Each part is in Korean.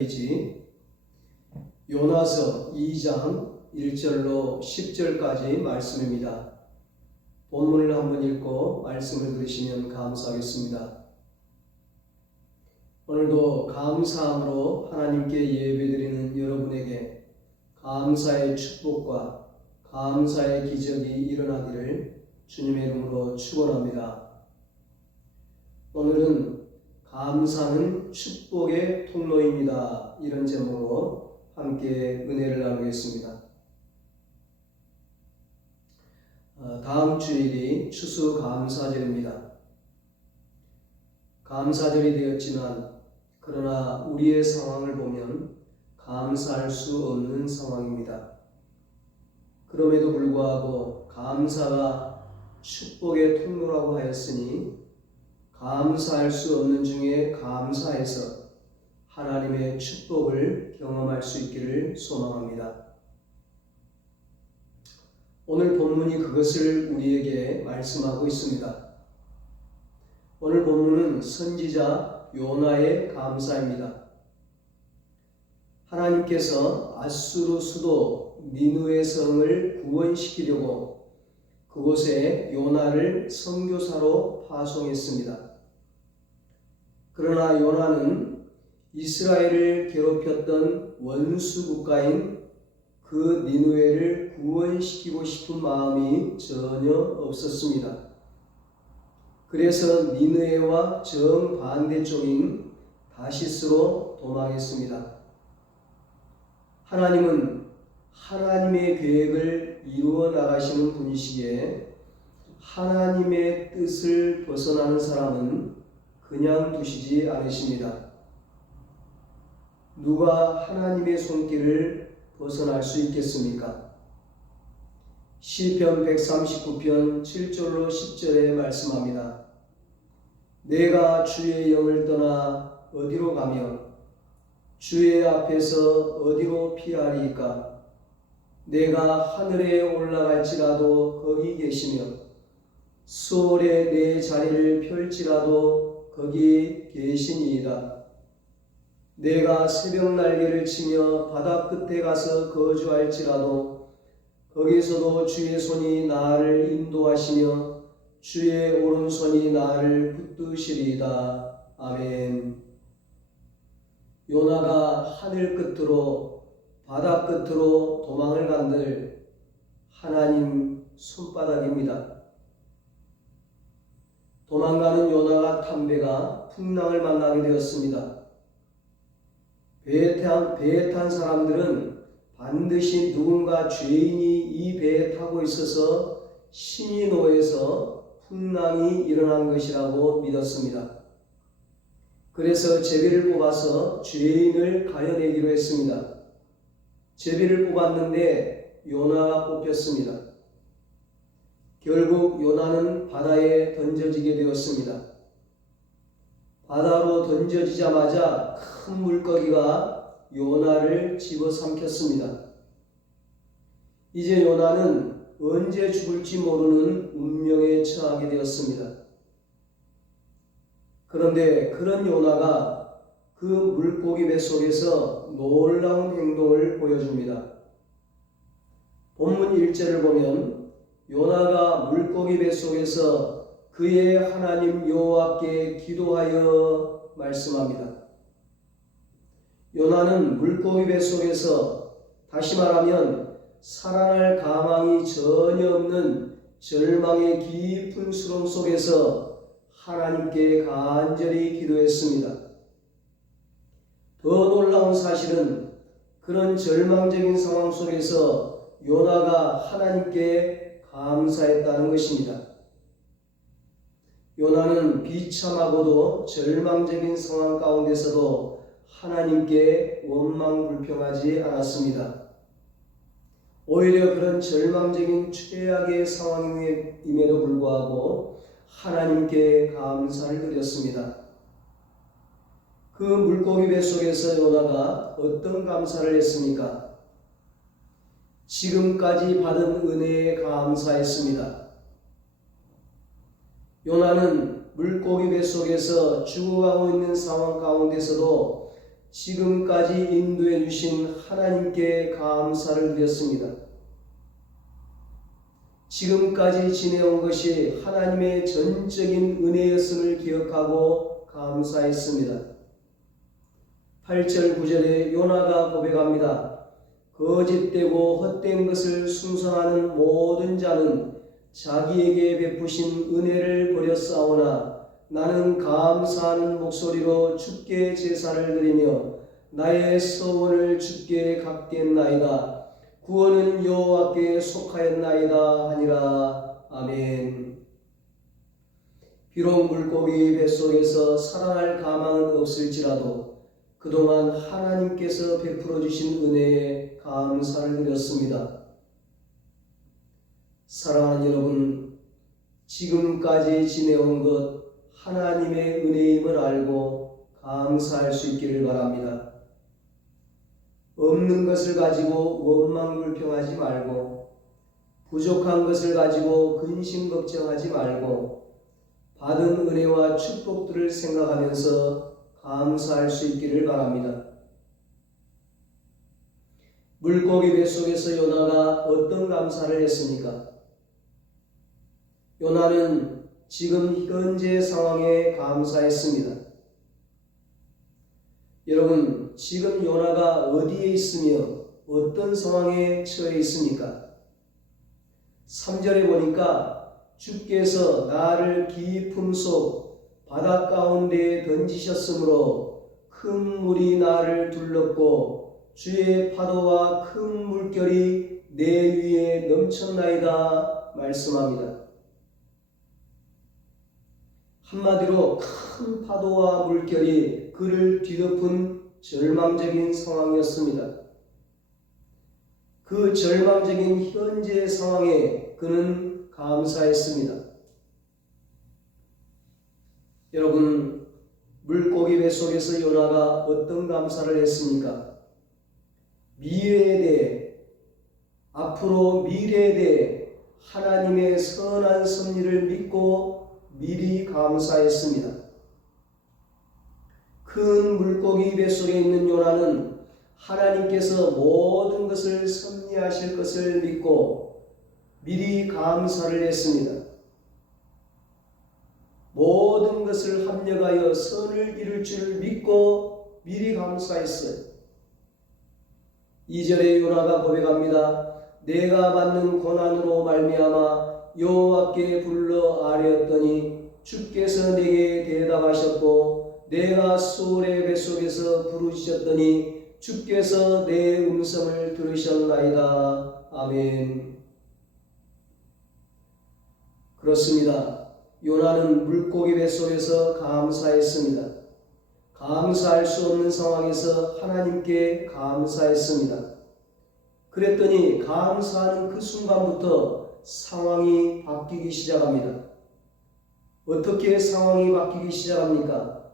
이지 요나서 2장 1절로 10절까지 말씀입니다. 본문을 한번 읽고 말씀을 들으시면 감사하겠습니다. 오늘도 감사함으로 하나님께 예배드리는 여러분에게 감사의 축복과 감사의 기적이 일어나기를 주님의 이름으로 축원합니다. 오늘은 감사는 축복의 통로입니다. 이런 제목으로 함께 은혜를 나누겠습니다. 다음 주일이 추수감사절입니다. 감사절이 되었지만 그러나 우리의 상황을 보면 감사할 수 없는 상황입니다. 그럼에도 불구하고 감사가 축복의 통로라고 하였으니 감사할 수 없는 중에 감사해서 하나님의 축복을 경험할 수 있기를 소망합니다. 오늘 본문이 그것을 우리에게 말씀하고 있습니다. 오늘 본문은 선지자 요나의 감사입니다. 하나님께서 아수르 수도 니느웨 성을 구원시키려고 그곳에 요나를 선교사로 파송했습니다. 그러나 요나는 이스라엘을 괴롭혔던 원수 국가인 그 니느웨를 구원시키고 싶은 마음이 전혀 없었습니다. 그래서 니느웨와 정반대쪽인 다시스로 도망했습니다. 하나님은 하나님의 계획을 이루어 나가시는 분이시기에 하나님의 뜻을 벗어나는 사람은 그냥 두시지 않으십니다. 누가 하나님의 손길을 벗어날 수 있겠습니까? 시편 139편 7절로 10절에 말씀합니다. 내가 주의 영을 떠나 어디로 가며 주의 앞에서 어디로 피하리이까? 내가 하늘에 올라갈지라도 거기 계시며 수월에 내 자리를 펼지라도 거기 계시니이다. 내가 새벽 날개를 치며 바다 끝에 가서 거주할지라도 거기서도 주의 손이 나를 인도하시며 주의 오른손이 나를 붙드시리이다. 아멘. 요나가 하늘 끝으로 바다 끝으로 도망을 간들 하나님 손바닥입니다. 도망가는 요나가 탄 배가 풍랑을 만나게 되었습니다. 배에 탄 사람들은 반드시 누군가 죄인이 이 배에 타고 있어서 신이 노해서 풍랑이 일어난 것이라고 믿었습니다. 그래서 제비를 뽑아서 죄인을 가려내기로 했습니다. 제비를 뽑았는데 요나가 뽑혔습니다. 결국 요나는 바다에 던져지게 되었습니다. 바다로 던져지자마자 큰 물고기가 요나를 집어삼켰습니다. 이제 요나는 언제 죽을지 모르는 운명에 처하게 되었습니다. 그런데 그런 요나가 그 물고기 뱃속에서 놀라운 행동을 보여줍니다. 본문 1절을 보면 요나가 물고기 뱃속에서 그의 하나님 여호와께 기도하여 말씀합니다. 요나는 물고기 뱃속에서 다시 말하면 살아날 가망이 전혀 없는 절망의 깊은 수렁 속에서 하나님께 간절히 기도했습니다. 더 놀라운 사실은 그런 절망적인 상황 속에서 요나가 하나님께 감사했다는 것입니다. 요나는 비참하고도 절망적인 상황 가운데서도 하나님께 원망불평하지 않았습니다. 오히려 그런 절망적인 최악의 상황임에도 불구하고 하나님께 감사를 드렸습니다. 그 물고기 뱃속에서 요나가 어떤 감사를 했습니까? 지금까지 받은 은혜에 감사했습니다. 요나는 물고기 뱃속에서 죽어가고 있는 상황 가운데서도 지금까지 인도해 주신 하나님께 감사를 드렸습니다. 지금까지 지내온 것이 하나님의 전적인 은혜였음을 기억하고 감사했습니다. 8절 9절에 요나가 고백합니다. 거짓되고 헛된 것을 숭상하는 모든 자는 자기에게 베푸신 은혜를 버렸사오나 나는 감사하는 목소리로 주께 제사를 드리며 나의 서원을 주께 갚겠나이다. 구원은 여호와께 속하였나이다 하니라. 아멘. 비록 물고기 뱃속에서 살아날 가망은 없을지라도 그동안 하나님께서 베풀어 주신 은혜에 감사를 드렸습니다. 사랑하는 여러분, 지금까지 지내온 것 하나님의 은혜임을 알고 감사할 수 있기를 바랍니다. 없는 것을 가지고 원망불평하지 말고, 부족한 것을 가지고 근심 걱정하지 말고, 받은 은혜와 축복들을 생각하면서 감사할 수 있기를 바랍니다. 물고기 뱃속에서 요나가 어떤 감사를 했습니까? 요나는 지금 현재 상황에 감사했습니다. 여러분, 지금 요나가 어디에 있으며 어떤 상황에 처해 있습니까? 3절에 보니까 주께서 나를 깊음 속 바다 가운데에 던지셨으므로 큰 물이 나를 둘렀고 주의 파도와 큰 물결이 내 위에 넘쳤나이다 말씀합니다. 한마디로 큰 파도와 물결이 그를 뒤덮은 절망적인 상황이었습니다. 그 절망적인 현재 상황에 그는 감사했습니다. 여러분, 물고기 뱃속에서 요나가 어떤 감사를 했습니까? 미래에 대해, 앞으로 미래에 대해 하나님의 선한 섭리를 믿고 미리 감사했습니다. 큰 물고기 뱃속에 있는 요나는 하나님께서 모든 것을 섭리하실 것을 믿고 미리 감사를 했습니다. 모든 것을 합력하여 선을 이룰 줄 믿고 미리 감사했어요. 2절에 요나가 고백합니다. 내가 받는 고난으로 말미암아 여호와께 불러 아뢰었더니 주께서 내게 대답하셨고 내가 수월의 뱃속에서 부르짖었더니 주께서 내 음성을 들으셨나이다. 아멘. 그렇습니다. 요나는 물고기 뱃속에서 감사했습니다. 감사할 수 없는 상황에서 하나님께 감사했습니다. 그랬더니 감사하는 그 순간부터 상황이 바뀌기 시작합니다. 어떻게 상황이 바뀌기 시작합니까?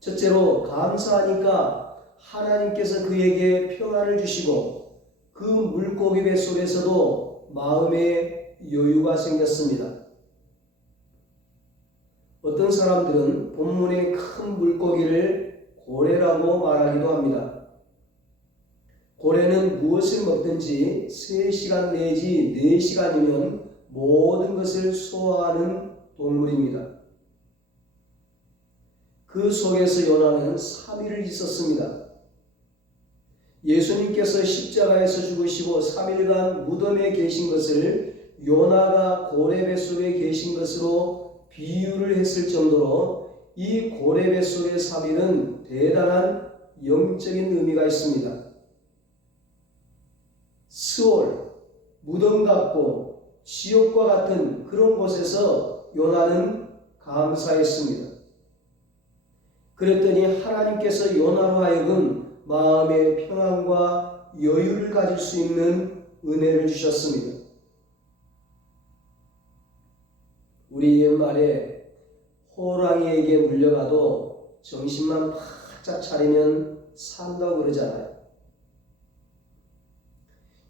첫째로 감사하니까 하나님께서 그에게 평안을 주시고 그 물고기 뱃속에서도 마음에 여유가 생겼습니다. 어떤 사람들은 본문의 큰 물고기를 고래라고 말하기도 합니다. 고래는 무엇을 먹든지 3시간 내지 4시간이면 모든 것을 소화하는 동물입니다. 그 속에서 요나는 3일을 있었습니다. 예수님께서 십자가에서 죽으시고 3일간 무덤에 계신 것을 요나가 고래 뱃속에 계신 것으로 비유를 했을 정도로 이 고래 뱃속의 3일은 대단한 영적인 의미가 있습니다. 스올, 무덤 같고 지옥과 같은 그런 곳에서 요나는 감사했습니다. 그랬더니 하나님께서 요나로 하여금 마음의 평안과 여유를 가질 수 있는 은혜를 주셨습니다. 우리 옛말에 호랑이에게 물려가도 정신만 바짝 차리면 산다고 그러잖아요.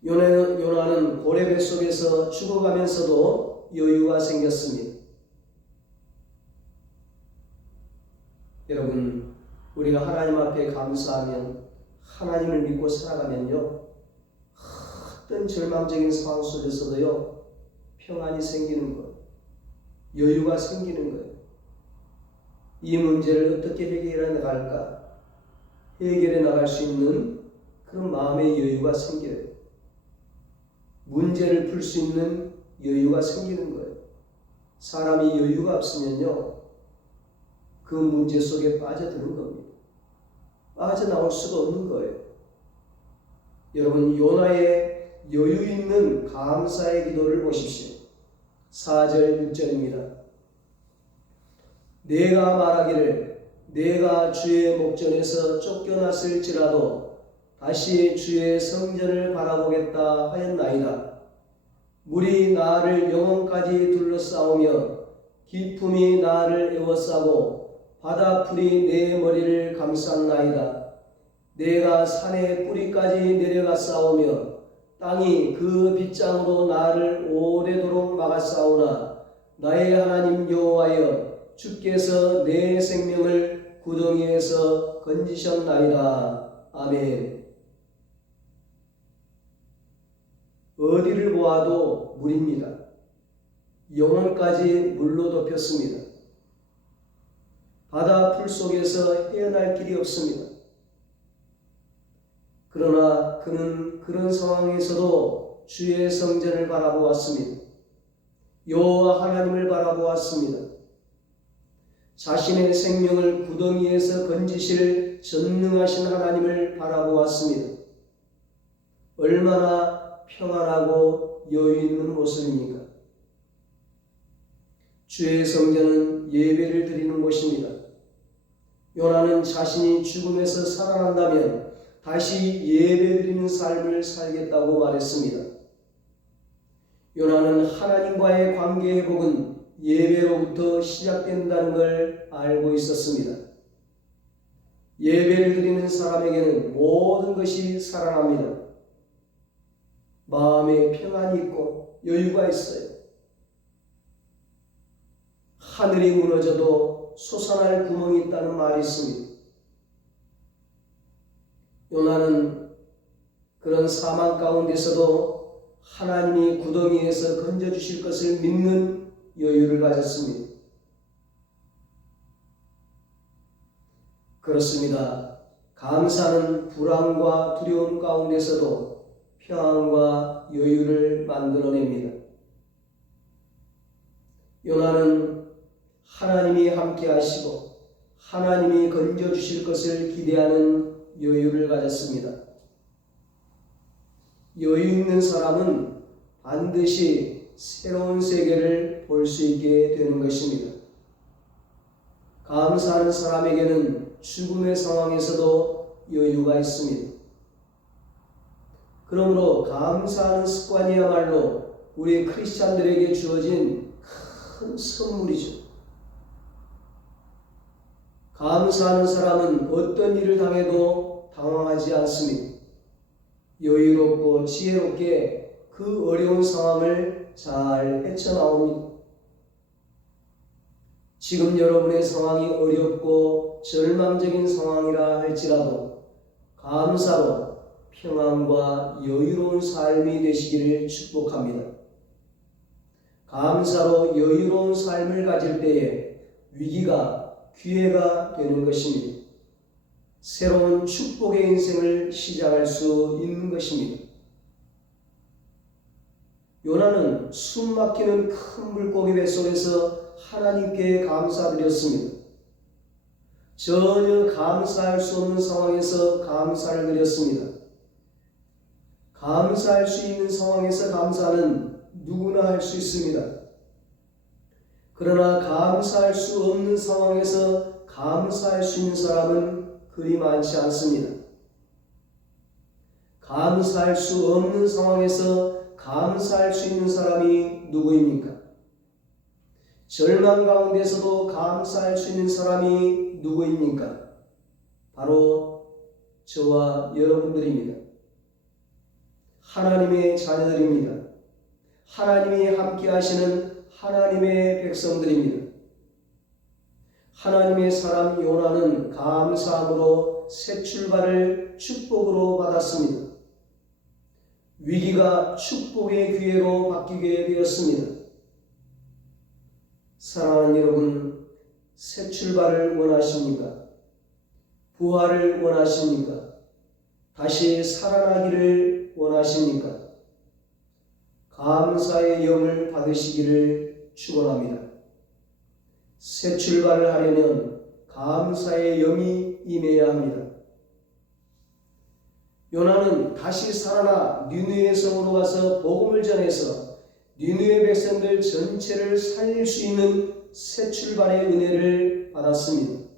요나는 고래 뱃속에서 죽어가면서도 여유가 생겼습니다. 여러분, 우리가 하나님 앞에 감사하면, 하나님을 믿고 살아가면요, 어떤 절망적인 상황 속에서도요, 평안이 생기는 거예요. 여유가 생기는 거예요. 이 문제를 어떻게 해결해 나갈까? 해결해 나갈 수 있는 그런 마음의 여유가 생겨요. 문제를 풀 수 있는 여유가 생기는 거예요. 사람이 여유가 없으면요, 그 문제 속에 빠져드는 겁니다. 빠져나올 수가 없는 거예요. 여러분, 요나의 여유 있는 감사의 기도를 보십시오. 4절 6절입니다. 내가 말하기를 내가 주의 목전에서 쫓겨났을지라도 다시 주의 성전을 바라보겠다 하였나이다. 물이 나를 영혼까지 둘러싸우며 기품이 나를 에워싸고 바다풀이 내 머리를 감쌌나이다. 내가 산의 뿌리까지 내려갔사오며 땅이 그 빗장으로 나를 오래도록 막았사오나 나의 하나님 여호와여, 주께서 내 생명을 구덩이에서 건지셨나이다. 아멘. 어디를 보아도 물입니다. 영혼까지 물로 덮였습니다. 바다 풀 속에서 헤어날 길이 없습니다. 그러나 그는 그런 상황에서도 주의 성전을 바라보았습니다. 여호와 하나님을 바라보았습니다. 자신의 생명을 구덩이에서 건지실 전능하신 하나님을 바라보았습니다. 얼마나 평안하고 여유 있는 모습입니까? 주의 성전은 예배를 드리는 곳입니다. 요나는 자신이 죽음에서 살아난다면 다시 예배드리는 삶을 살겠다고 말했습니다. 요나는 하나님과의 관계 회복은 예배로부터 시작된다는 걸 알고 있었습니다. 예배를 드리는 사람에게는 모든 것이 살아납니다. 마음에 평안이 있고 여유가 있어요. 하늘이 무너져도 솟아날 구멍이 있다는 말이 있습니다. 요나는 그런 사망 가운데서도 하나님이 구덩이에서 건져주실 것을 믿는 여유를 가졌습니다. 그렇습니다. 감사는 불안과 두려움 가운데서도 평안과 여유를 만들어냅니다. 요나는 하나님이 함께 하시고 하나님이 건져주실 것을 기대하는 여유를 가졌습니다. 여유 있는 사람은 반드시 새로운 세계를 볼 수 있게 되는 것입니다. 감사하는 사람에게는 죽음의 상황에서도 여유가 있습니다. 그러므로 감사하는 습관이야말로 우리 크리스찬들에게 주어진 큰 선물이죠. 감사하는 사람은 어떤 일을 당해도 당황하지 않습니다. 여유롭고 지혜롭게 그 어려운 상황을 잘 헤쳐나옵니다. 지금 여러분의 상황이 어렵고 절망적인 상황이라 할지라도 감사로 평안과 여유로운 삶이 되시기를 축복합니다. 감사로 여유로운 삶을 가질 때에 위기가 기회가 되는 것입니다. 새로운 축복의 인생을 시작할 수 있는 것입니다. 요나는 숨 막히는 큰 물고기 뱃속에서 하나님께 감사드렸습니다. 전혀 감사할 수 없는 상황에서 감사를 드렸습니다. 감사할 수 있는 상황에서 감사는 누구나 할 수 있습니다. 그러나 감사할 수 없는 상황에서 감사할 수 있는 사람은 그리 많지 않습니다. 감사할 수 없는 상황에서 감사할 수 있는 사람이 누구입니까? 절망 가운데서도 감사할 수 있는 사람이 누구입니까? 바로 저와 여러분들입니다. 하나님의 자녀들입니다. 하나님이 함께 하시는 하나님의 백성들입니다. 하나님의 사람 요나는 감사함으로 새 출발을 축복으로 받았습니다. 위기가 축복의 기회로 바뀌게 되었습니다. 사랑하는 여러분, 새 출발을 원하십니까? 부활을 원하십니까? 다시 살아나기를 원하십니까? 감사의 영을 받으시기를 축원합니다. 새 출발을 하려면 감사의 영이 임해야 합니다. 요나는 다시 살아나 니느웨 성으로 가서 복음을 전해서 니느웨 백성들 전체를 살릴 수 있는 새 출발의 은혜를 받았습니다.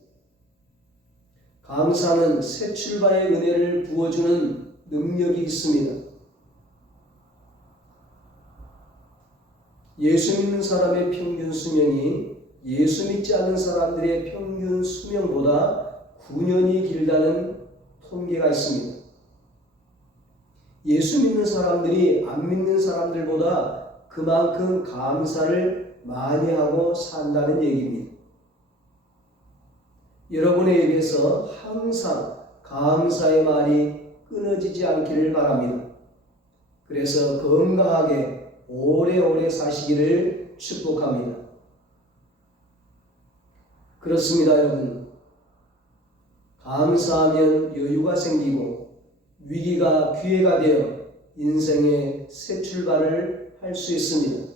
감사는 새 출발의 은혜를 부어주는 능력이 있습니다. 예수 믿는 사람의 평균 수명이 예수 믿지 않는 사람들의 평균 수명보다 9년이 길다는 통계가 있습니다. 예수 믿는 사람들이 안 믿는 사람들보다 그만큼 감사를 많이 하고 산다는 얘기입니다. 여러분의 입에서 항상 감사의 말이 끊어지지 않기를 바랍니다. 그래서 건강하게 오래오래 사시기를 축복합니다. 그렇습니다, 여러분. 감사하면 여유가 생기고 위기가 기회가 되어 인생의 새 출발을 할 수 있습니다.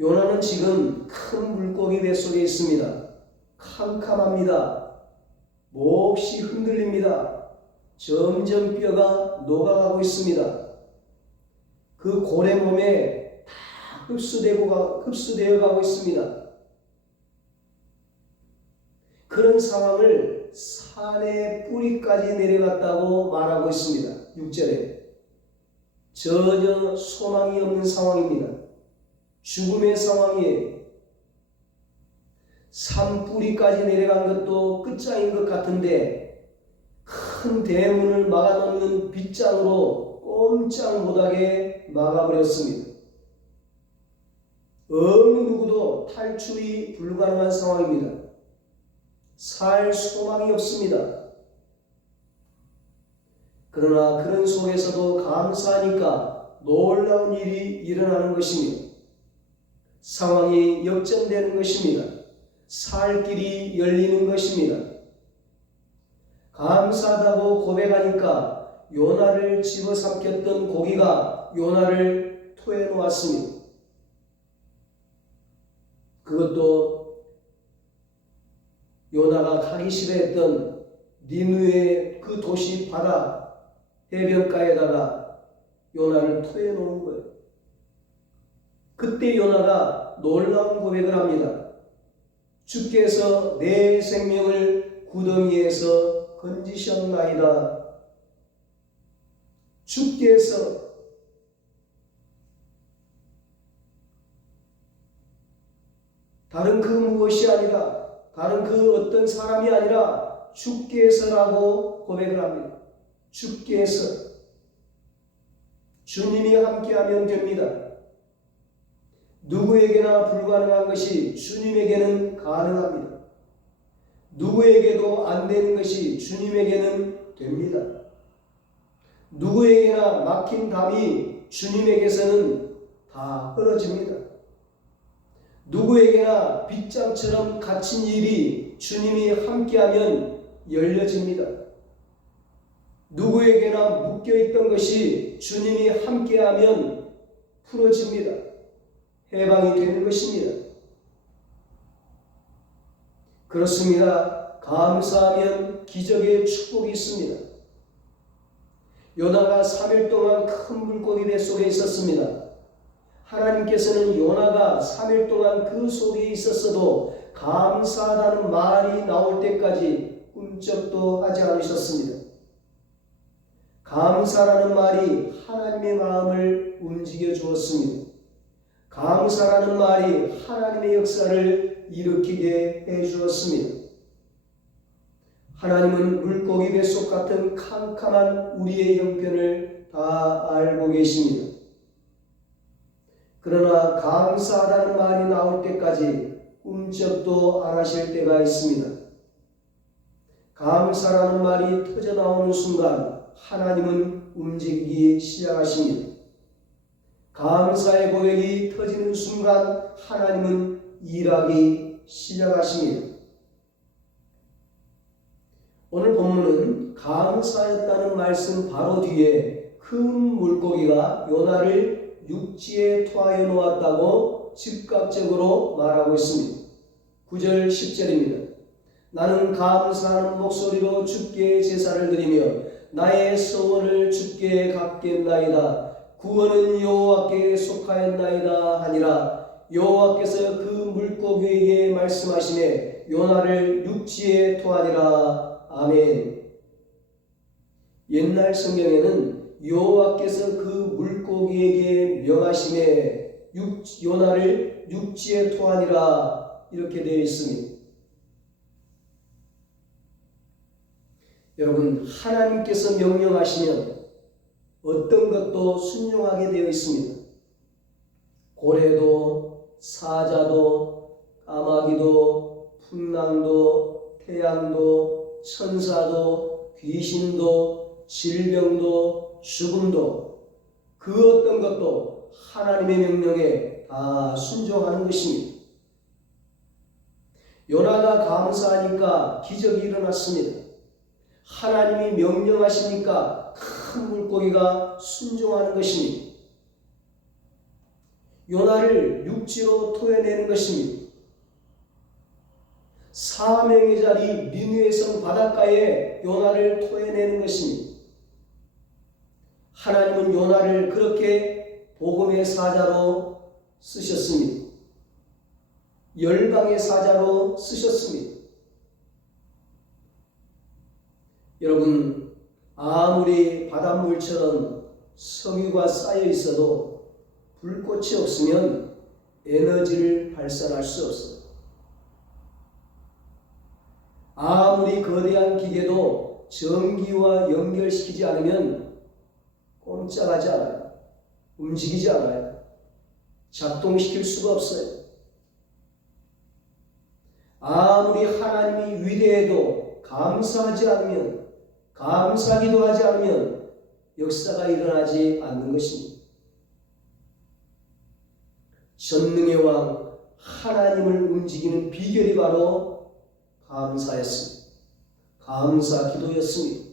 요나는 지금 큰 물고기 뱃속에 있습니다. 캄캄합니다. 몹시 흔들립니다. 점점 뼈가 녹아가고 있습니다. 그 고래 몸에 다 흡수되어 가고 있습니다. 그런 상황을 산의 뿌리까지 내려갔다고 말하고 있습니다. 6절에 전혀 소망이 없는 상황입니다. 죽음의 상황이에요. 산 뿌리까지 내려간 것도 끝장인 것 같은데 큰 대문을 막아놓는 빗장으로 꼼짝 못하게 막아버렸습니다. 어느 누구도 탈출이 불가능한 상황입니다. 살 소망이 없습니다. 그러나 그런 속에서도 감사하니까 놀라운 일이 일어나는 것입니다. 상황이 역전되는 것입니다. 살 길이 열리는 것입니다. 감사하다고 고백하니까 요나를 집어삼켰던 고기가 요나를 토해 놓았습니다. 그것도 요나가 가기 싫어했던 니느웨 그 도시 바다 해변가에다가 요나를 토해 놓은 거예요. 그때 요나가 놀라운 고백을 합니다. 주께서 내 생명을 구덩이에서 건지셨나이다. 주께서 다른 그 무엇이 아니라 다른 그 어떤 사람이 아니라 주께서라고 고백을 합니다. 주께서 주님이 함께하면 됩니다. 누구에게나 불가능한 것이 주님에게는 가능합니다. 누구에게도 안 되는 것이 주님에게는 됩니다. 누구에게나 막힌 담이 주님에게서는 다 흐려집니다. 누구에게나 빗장처럼 갇힌 일이 주님이 함께하면 열려집니다. 누구에게나 묶여있던 것이 주님이 함께하면 풀어집니다. 해방이 되는 것입니다. 그렇습니다. 감사하면 기적의 축복이 있습니다. 요나가 3일 동안 큰 물고기 뱃속에 있었습니다. 하나님께서는 요나가 3일 동안 그 속에 있었어도 감사하다는 말이 나올 때까지 꿈쩍도 하지 않으셨습니다. 감사라는 말이 하나님의 마음을 움직여 주었습니다. 감사라는 말이 하나님의 역사를 일으키게 해 주었습니다. 하나님은 물고기 뱃속 같은 캄캄한 우리의 형편을 다 알고 계십니다. 그러나 감사하다는 말이 나올 때까지 꿈쩍도 안 하실 때가 있습니다. 감사라는 말이 터져나오는 순간 하나님은 움직이기 시작하십니다. 감사의 고백이 터지는 순간 하나님은 일하기 시작하십니다. 오늘 본문은 감사했다는 말씀 바로 뒤에 큰 물고기가 요나를 육지에 토하여 놓았다고 즉각적으로 말하고 있습니다. 9절 10절입니다. 나는 감사하는 목소리로 주께 제사를 드리며 나의 소원을 주께 갚겠나이다. 구원은 여호와께 속하였나이다 하니라. 여호와께서 그 물고기에게 말씀하시매 요나를 육지에 토하니라. 아멘. 옛날 성경에는 여호와께서 그 물고기에게 명하시매 요나를 육지에 토하니라 이렇게 되어 있습니다. 여러분, 하나님께서 명령하시면 어떤 것도 순종하게 되어 있습니다. 고래도, 사자도, 까마귀도, 풍랑도, 태양도, 천사도, 귀신도, 질병도, 죽음도 그 어떤 것도 하나님의 명령에 다 순종하는 것입니다. 요나가 감사하니까 기적이 일어났습니다. 하나님이 명령하시니까 큰 물고기가 순종하는 것입니다. 요나를 육지로 토해내는 것입니다. 사명의 자리 니느웨 성 바닷가에 요나를 토해내는 것입니다. 하나님은 요나를 그렇게 복음의 사자로 쓰셨습니다. 열방의 사자로 쓰셨습니다. 여러분, 아무리 바닷물처럼 석유가 쌓여 있어도 불꽃이 없으면 에너지를 발산할 수 없어요. 아무리 거대한 기계도 전기와 연결시키지 않으면 꼼짝하지 않아요. 움직이지 않아요. 작동시킬 수가 없어요. 아무리 하나님이 위대해도 감사하지 않으면, 감사기도 하지 않으면 역사가 일어나지 않는 것입니다. 전능의 왕 하나님을 움직이는 비결이 바로 감사였습니다. 감사기도였습니다.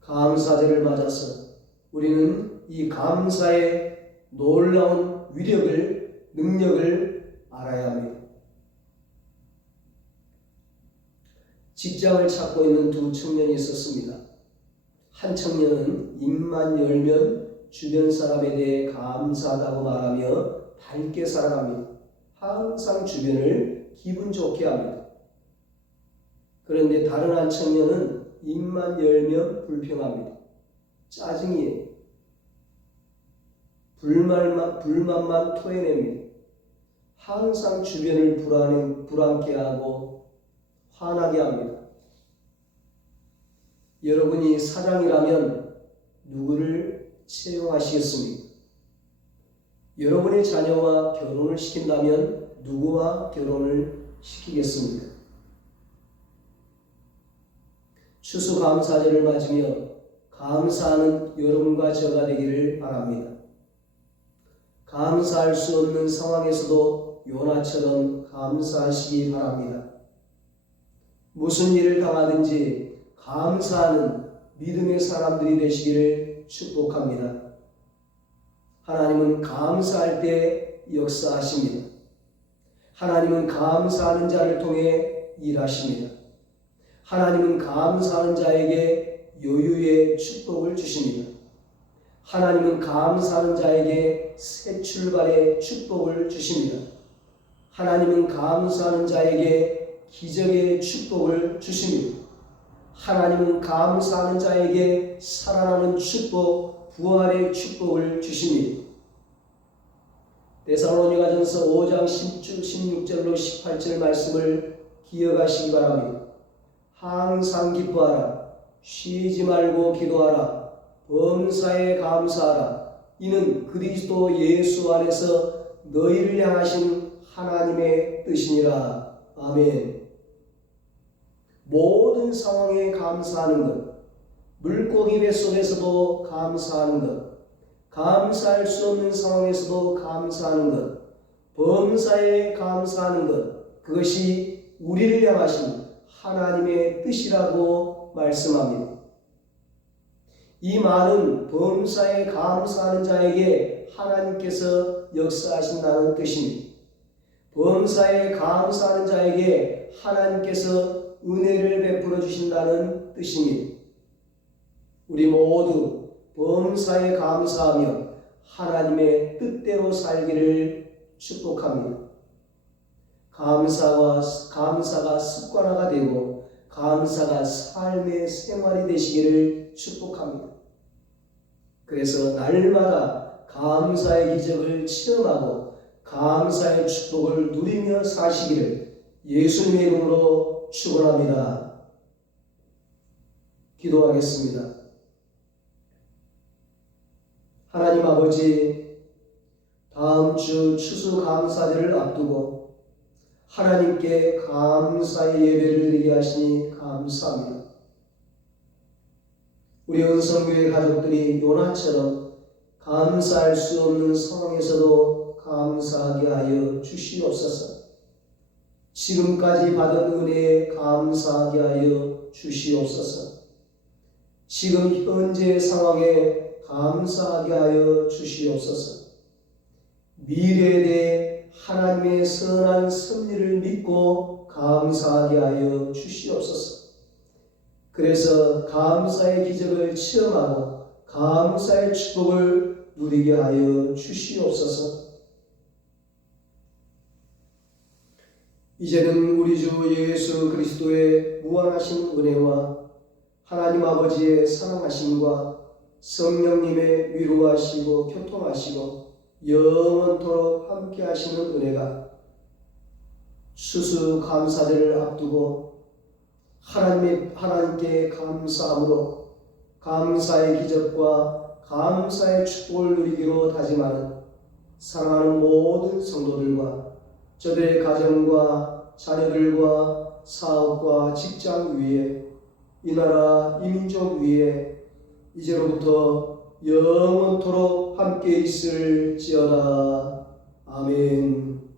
감사절을 맞아서 우리는 이 감사의 놀라운 위력을, 능력을 알아야 합니다. 직장을 찾고 있는 두 청년이 있었습니다. 한 청년은 입만 열면 주변 사람에 대해 감사하다고 말하며 밝게 살아갑니다. 항상 주변을 기분 좋게 합니다. 그런데 다른 한 청년은 입만 열면 불평합니다. 짜증이에요. 불만만 토해냅니다. 항상 주변을 불안케 하고 화나게 합니다. 여러분이 사장이라면 누구를 채용하시겠습니까? 여러분의 자녀와 결혼을 시킨다면 누구와 결혼을 시키겠습니까? 추수감사절을 맞으며 감사하는 여러분과 저가 되기를 바랍니다. 감사할 수 없는 상황에서도 요나처럼 감사하시기 바랍니다. 무슨 일을 당하든지 감사하는 믿음의 사람들이 되시기를 축복합니다. 하나님은 감사할 때 역사하십니다. 하나님은 감사하는 자를 통해 일하십니다. 하나님은 감사하는 자에게 여유의 축복을 주십니다. 하나님은 감사하는 자에게 새 출발의 축복을 주십니다. 하나님은 감사하는 자에게 기적의 축복을 주십니다. 하나님은 감사하는 자에게 살아나는 축복, 부활의 축복을 주십니다. 데살로니가전서 5장 16절로 18절 말씀을 기억하시기 바랍니다. 항상 기뻐하라. 쉬지 말고 기도하라. 범사에 감사하라. 이는 그리스도 예수 안에서 너희를 향하신 하나님의 뜻이니라. 아멘. 모든 상황에 감사하는 것, 물고기 뱃속에서도 감사하는 것, 감사할 수 없는 상황에서도 감사하는 것, 범사에 감사하는 것, 그것이 우리를 향하신 하나님의 뜻이라고 말씀합니다. 이 말은 범사에 감사하는 자에게 하나님께서 역사하신다는 뜻입니다. 범사에 감사하는 자에게 하나님께서 은혜를 베풀어 주신다는 뜻입니다. 우리 모두 범사에 감사하며 하나님의 뜻대로 살기를 축복합니다. 감사가 습관화가 되고 감사가 삶의 생활이 되시기를 축복합니다. 그래서 날마다 감사의 기적을 체험하고 감사의 축복을 누리며 사시기를 예수님의 이름으로 축원합니다. 기도하겠습니다. 하나님 아버지, 다음 주 추수감사절을 앞두고 하나님께 감사의 예배를 드리게 하시니 감사합니다. 우리 은성교회 가족들이 요나처럼 감사할 수 없는 상황에서도 감사하게 하여 주시옵소서. 지금까지 받은 은혜에 감사하게 하여 주시옵소서. 지금 현재 상황에 감사하게 하여 주시옵소서. 미래에 대해 하나님의 선한 섭리를 믿고 감사하게 하여 주시옵소서. 그래서 감사의 기적을 체험하고 감사의 축복을 누리게 하여 주시옵소서. 이제는 우리 주 예수 그리스도의 무한하신 은혜와 하나님 아버지의 사랑하심과 성령님의 위로하시고 교통하시고 영원토록 함께 하시는 은혜가 추수감사절을 앞두고 하나님께 감사함으로 감사의 기적과 감사의 축복을 누리기로 다짐하는 사랑하는 모든 성도들과 저들의 가정과 자녀들과 사업과 직장 위에 이 나라 이 민족 위에 이제로부터 영원토록 함께 있을지어다. 아멘.